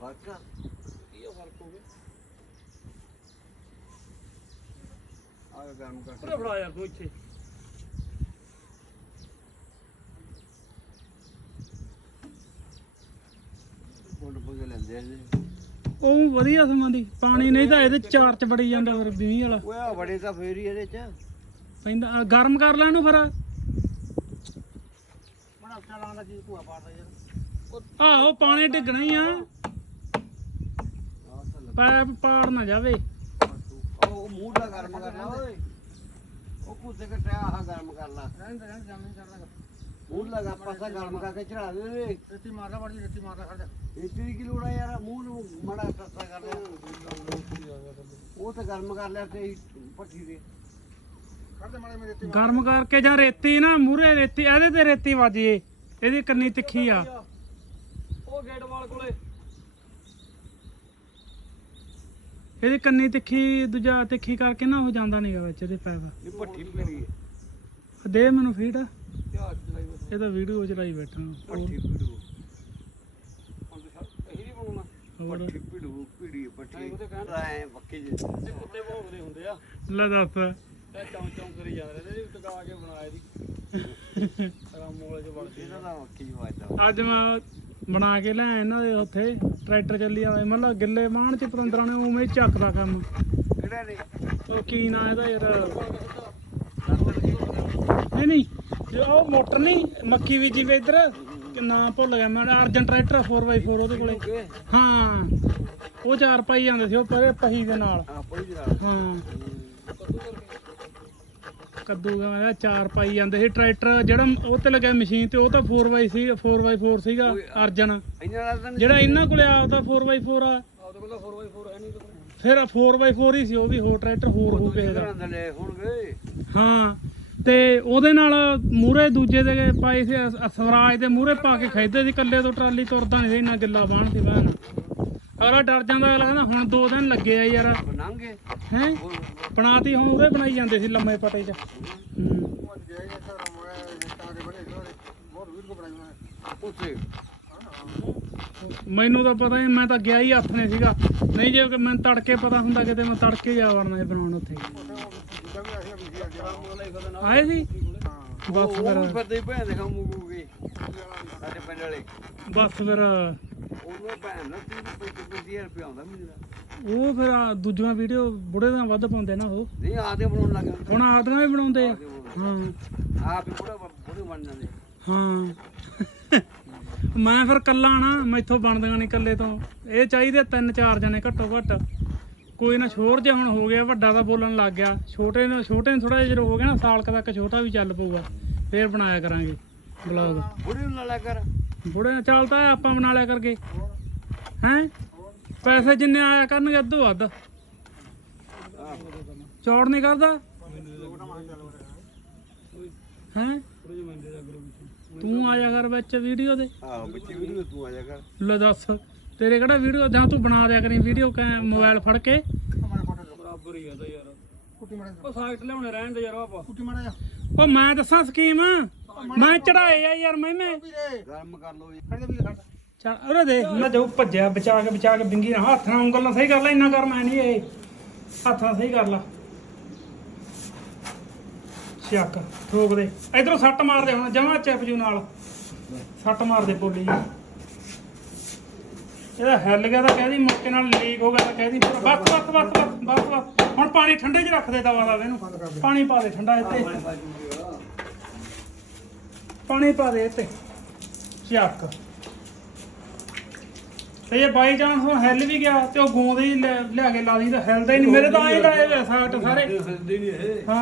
ਫ਼ਰਕ ਆ ਕੀ ਆ ਫ਼ਰਕ ਹੋ ਗਿਆ? ਆ ਗਰਮ ਕਰ ਪੂਰਾ ਫੜਾ ਯਾਰ ਤੂੰ ਇੱਥੇ। ਪੁੰਡ ਪੁੰਡ ਲੈਂਦੇ ਆ ਜੀ। ਉਹ ਵਧੀਆ ਸਮਾਂ ਦੀ। ਪਾਣੀ ਨਹੀਂ ਤਾਂ ਇਹਦੇ ਚਾਰ ਚ ਬੜੀ ਜਾਂਦਾ ਫਿਰ 20 ਵਾਲਾ। ਓਏ ਆ ਬੜੇ ਤਾਂ ਫੇਰ ਹੀ ਇਹਦੇ ਚ। ਪੈਂਦਾ ਗਰਮ ਕਰ ਲੈ ਇਹਨੂੰ ਫਿਰ। ਬਣਾ ਚਲਾਂ ਦਾ ਕੀ ਭੂਆ ਪਾੜਦਾ ਯਾਰ। ਆਹੋ ਪਾਣੀ ਡਿੱਗਣਾ ਹੀ ਆ। ਪੈਪ ਪਾੜ ਨਾ ਜਾਵੇ। ਉਹ ਉਹ ਮੂੰਹ ਦਾ ਗਰਮ ਕਰਨਾ ਓਏ। ਉਹ ਕੁੱਤੇ ਕਟਿਆ ਆ ਗਰਮ ਕਰ ਲਾ। ਰਹਿਣ ਦੇ ਰਹਿਣ ਜਾਮੇ ਕਰਦਾ ਮੂੰਹ ਲਗਾ ਪਾਸਾ ਗਰਮ ਕਰਕੇ ਚੜਾ ਦੇ ਰੇ ਰੱਤੀ ਮਾਰਦਾ ਵੜੀ ਰੱਤੀ ਮਾਰਦਾ ਖੜ ਜਾ। ਇਤਨੀ ਕੀ ਲੋੜ ਆ ਯਾਰ ਮੂੰਹ ਨੂੰ ਮੜਾ ਸਸਤਾ ਕਰ ਲਿਆ। ਉਹ ਤਾਂ ਗਰਮ ਕਰ ਲਿਆ ਤੇ ਪੱਠੀ ਦੇ ਖੜ ਜਾ ਮਾਰੇ ਮੇਰੇ ਰੱਤੀ ਗਰਮ ਕਰਕੇ ਜਾਂ ਰੇਤੀ ਨਾ ਮੂਰੇ ਰੇਤੀ ਇਹਦੇ ਤੇ ਰੇਤੀ ਵੱਜੇ ਇਹਦੀ ਕੰਨੀ ਤਿੱਖੀ ਆ। ਉਹ ਗੇਟ ਵਾਲ ਕੋਲੇ। ਇਹਦੀ ਕੰਨੀ ਤਿੱਖੀ ਦੂਜਾ ਤਿੱਖੀ ਕਰਕੇ ਨਾ ਹੋ ਜਾਂਦਾ ਨਹੀਂਗਾ ਵਿੱਚ ਇਹਦੇ ਪੈਪ ਇਹ ਪੱਠੀ ਪੀੜੀ ਹੈ। ਦੇ ਮੈਨੂੰ ਫੀਡ ਧਿਆਨ ਚਲਾਈ ਬਸ। ਇਹ ਤਾਂ ਵੀਡੀਓ ਚਲਾਈ ਬੈਠਾ ਪੱਠੀ ਪੀੜੂ ਹੁਣ ਤੇ ਸਭ ਇਹੀ ਨਹੀਂ ਬਣਾਉਣਾ। ਹੋਰ? ਪੱਠੀ ਪੀੜੂ ਪੀੜੀ ਪੱਠੀ ਨਹੀਂ, ਉਹ ਤਾਂ ਕਹਿਣ- ਐ ਪੱਕੇ ਜੇ ਤੇ ਕੁੱਤੇ ਭੌਂਕਦੇ ਹੁੰਦੇ ਆ। ਲੈ ਦੱਸ ਤੇ ਚੌਂ ਚੌਂ ਕਰੀ ਜਾਂਦੇ ਨੇ ਇਹਦੀ ਟਕਾ ਕੇ ਬਣਾਇਆ ਦੀ ਰਾਮ ਮੋਲੇ ਚ ਵੜਦੇ ਇਹਨਾਂ ਦਾ ਮੱਕੀ ਵਾਜਦਾ ਅੱਜ ਮੈਂ ਬਣਾ ਕੇ ਲੈ ਇਹਨਾਂ ਦੇ ਉੱਥੇ ਟਰੈਕਟਰ ਚੱਲੀ ਆਵੇ। ਮਤਲਬ ਗਿੱਲੇ ਮਾਣ ਚ ਪਤੰਦਰਾਂ ਨੇ ਉਵੇਂ ਹੀ ਚੱਕਦਾ ਕੰਮ। ਕਿਹੜਾ ਨੇ ਉਹ ਕੀ ਨਾਂ ਇਹਦਾ ਯਾਰ? ਨਹੀਂ ਨਹੀਂ ਜੋ ਉਹ ਮੋਟਰ ਨਹੀਂ ਮੱਕੀ ਬੀਜੀ ਵੇ ਇੱਧਰ ਨਾਂ ਭੁੱਲ ਗਿਆ ਮੈਂ ਅਰਜਨ ਟਰੈਕਟਰ 4x4 ਉਹਦੇ ਕੋਲੇ। ਹਾਂ। ਉਹ ਚਾਰ ਪਾਈ ਜਾਂਦੇ ਸੀ ਉਹ ਪਰੇ ਪਹੀ ਦੇ ਨਾਲ। ਆ ਪਈ ਜਰਾ ਹਾਂ। ਕੱਦੂ ਦਾ ਚਾਰ ਪਾਈ ਜਾਂਦੇ ਸੀ ਟਰੈਕਟਰ ਜਿਹੜਾ ਉਹ ਤੇ ਲੱਗਿਆ ਮਸ਼ੀਨ ਤੇ ਉਹ ਤਾਂ 4x ਸੀ 4x4 ਸੀਗਾ ਅਰਜਨ। ਜਿਹੜਾ ਇਹਨਾਂ ਕੋਲੇ ਆਪਦਾ 4x4 ਆ। ਉਹਦੇ ਕੋਲ 4x4 ਹੈ ਨਹੀਂ ਫਿਰ 4x4 ਹੀ ਸੀ ਉਹ ਵੀ ਹੋਰ ਟਰੈਕਟਰ ਹੋਰ ਹੋ ਹੋਣਗੇ ਹਾਂ ਤੇ ਉਹਦੇ ਨਾਲ ਮੂਰੇ ਦੂਜੇ ਦੇ ਪਾਈ ਸੀ ਸਵਰਾਜ ਦੇ ਮੂਰੇ ਪਾ ਕੇ ਖੈਦੇ ਸੀ ਕੱਲੇ ਤੋਂ ਟਰਾਲੀ ਤੁਰਦਾ ਨਹੀਂ ਸੀ ਇੰਨਾ ਗਿੱਲਾ ਬਾਣ ਸੀ ਬਾਣ ਅਗਲਾ ਡਰ ਜਾਂਦਾ ਅਗਲਾ ਕਹਿੰਦਾ ਹੁਣ ਦੋ ਦਿਨ ਲੱਗੇ ਆ ਯਾਰ। ਬਣਾਂਗੇ ਹੈ? ਬਣਾਤੀ ਹੁਣ ਉਹਦੇ ਬਣਾਈ ਜਾਂਦੇ ਸੀ ਲੰਮੇ ਪਟੇ 'ਚ। ਹੂੰ। ਮੈਨੂੰ ਤਾਂ ਪਤਾ ਨਹੀਂ ਮੈਂ ਤਾਂ ਗਿਆ ਹੀ ਹੱਥ ਨੇ ਸੀਗਾ। ਨਹੀਂ ਜੇ ਮੈਨੂੰ ਤੜਕੇ ਪਤਾ ਹੁੰਦਾ ਕਿਤੇ ਮੈਂ ਤੜਕੇ ਜਾ ਵੜਨਾ ਸੀ ਬਣਾਉਣ ਉੱਥੇ। ਆਏ ਸੀ? ਬਸ ਫਿਰ ਫਿਰਦੇ ਹੀ ਭੈਣ ਦੇ ਖਾਂ ਮੂਗੂਗੇ ਸਾਡੇ ਪਿੰਡ ਵਾਲੇ। ਬਸ ਫਿਰ ਉਹਨੂੰ ਭੈਣ ਨਾ 30000 ਰੁਪਏ ਆਉਂਦਾ ਮਹੀਨੇ ਦਾ ਉਹ ਫਿਰ ਆ ਦੂਜੀਆਂ ਵੀਡੀਓ ਬੁੜੇ ਦਾ ਵੱਧ ਪਾਉਂਦੇ ਨਾ ਉਹ। ਨਹੀਂ ਆਦੇ ਬਣਾਉਣ ਲੱਗ ਜਾਂਦੇ। ਹੁਣ ਆਪਦੀਆਂ ਵੀ ਬਣਾਉਂਦੇ। ਆ ਹਾਂ। ਆਪ ਹੀ ਬੁੜਾ ਬੁੜੇ ਬਣ ਜਾਂਦੇ। ਹਾਂ। ਮੈਂ ਫਿਰ ਕੱਲਾ ਨਾ ਮੈਥੋਂ ਬਣਦੀਆਂ ਨਹੀਂ ਕੱਲੇ ਤੋਂ। ਇਹ ਚਾਹੀਦੇ ਤਿੰਨ ਚਾਰ ਜਣੇ ਘੱਟੋ ਘੱਟ। ਕੋਈ ਨਾ ਸ਼ੋਰ ਜੇ ਹੁਣ ਹੋ ਗਿਆ ਵੱਡਾ ਤਾਂ ਬੋਲਣ ਲੱਗ ਗਿਆ। ਛੋਟੇ ਨੂੰ ਛੋਟੇ ਨੂੰ ਥੋੜਾ ਜਿਹਾ ਹੋ ਗਿਆ ਨਾ ਸਾਲ ਕੁ ਤੱਕ ਛੋਟਾ ਵੀ ਚੱਲ ਪਊਗਾ। ਫੇਰ ਬਣਾਇਆ ਕਰਾਂਗੇ ਬਲੌਗ। ਬੁੜੇ ਨੂੰ ਲਾ ਕਰ। ਬੁੜੇ ਨਾਲ ਚੱਲਦਾ ਆਪਾਂ ਬਣਾ ਲਿਆ ਕਰਕੇ। ਹੈ? ਪੈਸੇ ਜਿੰਨੇ ਆਇਆ ਕਰਨਗੇ ਅੱਧੋ ਅੱਧ ਚੌੜ ਨਹੀਂ ਕਰਦਾ? ਹੈ? ਜਿਹੇ ਤੂੰ ਆਇਆ ਕਰ ਵਿੱਚ ਵੀਡੀਓ ਦੇ ਆਹ ਬੱਚੀ ਵੀਡੀਓ ਤੂੰ ਆ ਜਾ ਕਰ। ਲੈ ਦੱਸ। ਤੇਰੇ ਕਿਹੜਾ ਵੀਡੀਓ ਜਾਂ ਤੂੰ ਬਣਾ ਦਿਆ ਕਰੀ ਵੀਡੀਓ ਕੈ ਮੋਬਾਈਲ ਫੜ ਕੇ। ਮਾਰੇ ਫੋਟੋ ਬਰਾਬਰ ਹੀ ਆ ਤਾਂ ਯਾਰ। ਕੁੱਟੀ ਮਾਰੇ ਉਹ ਸਾਈਟ ਲਿਆਉਣੇ ਰਹਿਣ ਦੇ ਯਾਰ ਆਪਾਂ। ਕੁੱਟੀ ਮਾਰੇ ਜਾ ਉਹ ਮੈਂ ਦੱਸਾਂ ਸਕੀਮ? ਮੈਂ ਚੜਾਏ ਆ ਯਾਰ ਮੈਂ ਮੈਂ ਗਰਮ ਕਰ ਲੋ ਜੀ। ਖੜ ਜਾ ਵੀਰੇ ਖੜ ਜਾ। ਚੱਲ ਉਹਰੇ ਦੇਖ। ਮੈਂ ਜੋ ਭੱਜਿਆ ਬਚਾ ਕੇ ਬਚਾ ਕੇ ਬਿੰਗੀ ਨਾਲ। ਹੱਥ ਨਾਲ ਉਂਗਲ ਨਾਲ ਸਹੀ ਕਰ ਲੈ ਇੰਨਾ ਕਰ ਮੈਂ ਨਹੀਂ ਇਹ। ਹੱਥ ਨਾਲ ਸਹੀ ਕਰ ਲਾ। ਚੱਕ ਠੋਕ ਦੇ। ਇਧਰੋਂ ਸੱਟ ਮਾਰ ਦੇ ਹੁਣ ਜਮਾ ਚਿਪ ਜੂ ਨਾਲ। ਸੱਟ ਮਾਰ ਦੇ ਬੋਲੀ। ਜੀ ਇਹਦਾ ਹਿੱਲ ਗਿਆ ਤਾਂ ਕਹਿਦੀ ਮੁੱਕੇ ਨਾਲ ਲੀਕ ਹੋ ਗਿਆ ਤਾਂ ਕਹਿਦੀ ਬਸ ਬਸ ਬਸ ਬਸ ਬਸ ਬਸ। ਹੁਣ ਪਾਣੀ ਠੰਡੇ 'ਚ ਰੱਖ ਦੇ ਦਵਾ ਦਾ ਇਹਨੂੰ। ਪਾਣੀ ਪਾ ਦੇ ਠੰਡਾ ਇੱਥੇ। ਪਾਣੀ ਪਾ ਦੇ ਇੱਥੇ। ਚੱਕ। ਤੇ ਇਹ ਬਾਈ ਚਾਂਸ ਹੁਣ ਹਿੱਲ ਵੀ ਗਿਆ ਤੇ ਉਹ ਗੂੰਦ ਹੀ ਲਿਆ ਕੇ ਲਾ ਦੀ ਤਾਂ ਹਿੱਲਦਾ ਹੀ ਨਹੀਂ। ਮੇਰੇ ਤਾਂ ਐਂ ਲਾਏ ਹੋਏ ਸਾਕਟ ਸਾਰੇ। ਨਹੀਂ ਇਹ। ਹਾਂ।